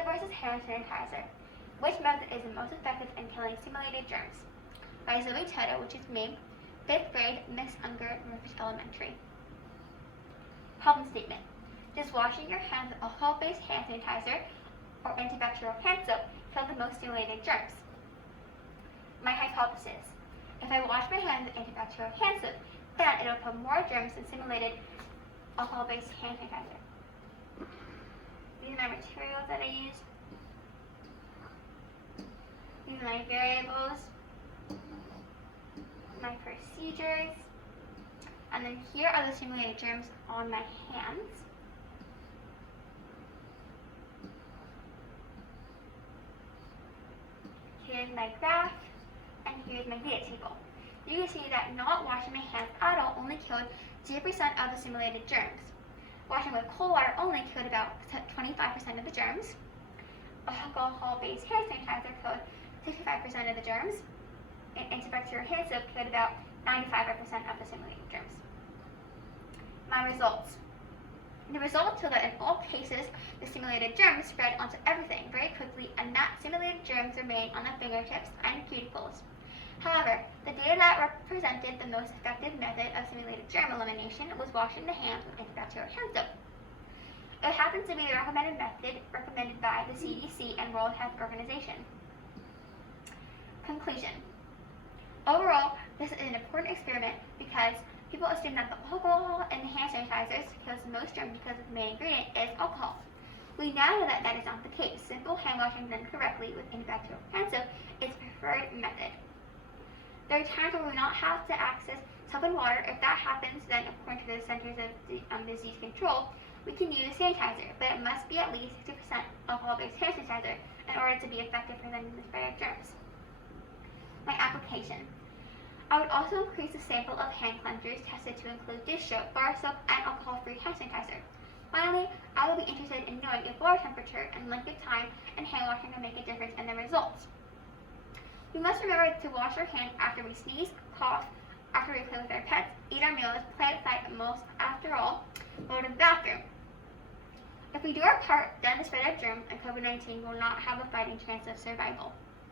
versus hand sanitizer. Which method is the most effective in killing simulated germs? By Toto, which is me, 5th grade, Miss Unger, Northridge Elementary. Problem statement. Does washing your hands with alcohol-based hand sanitizer or antibacterial hand soap kill the most simulated germs? My hypothesis. If I wash my hands with antibacterial hand soap, then it'll kill more germs than simulated alcohol-based hand sanitizer. These are my materials that I use. These are my variables, my procedures, and then here are the simulated germs on my hands. Here's my graph, and here's my data table. You can see that not washing my hands at all only killed 0% of the simulated germs. Washing with cold water only killed about 25% of the germs. Alcohol-based hand sanitizer killed 65% of the germs, and antibacterial hand soap killed about 95% of the simulated germs. My results. The results show that in all cases, the simulated germs spread onto everything very quickly, and that simulated germs remain on the fingertips and cuticles. However, the data that represented the most effective method of simulated germ elimination was washing the hands with antibacterial hand soap. It happens to be the recommended method recommended by the CDC and World Health Organization. Conclusion. Overall, this is an important experiment because people assume that the alcohol in the hand sanitizers kills the most germs because the main ingredient is alcohol. We now know that that is not the case. Simple hand washing done correctly with antibacterial hand soap is the preferred method. There are times where we will not have to access soap and water. If that happens, then according to the Centers of Disease Control, we can use sanitizer, but it must be at least 60% alcohol-based hand sanitizer in order to be effective for preventing the spread of germs. My application. I would also increase the sample of hand cleansers tested to include dish soap, bar soap, and alcohol-free hand sanitizer. Finally, I will be interested in knowing if water temperature and length of time and hand washing can make a difference in the results. We must remember to wash our hands after we sneeze, cough, after we play with our pets, eat our meals, play outside, and most, after all, go to the bathroom. If we do our part, then the spread of germs and COVID-19 will not have a fighting chance of survival.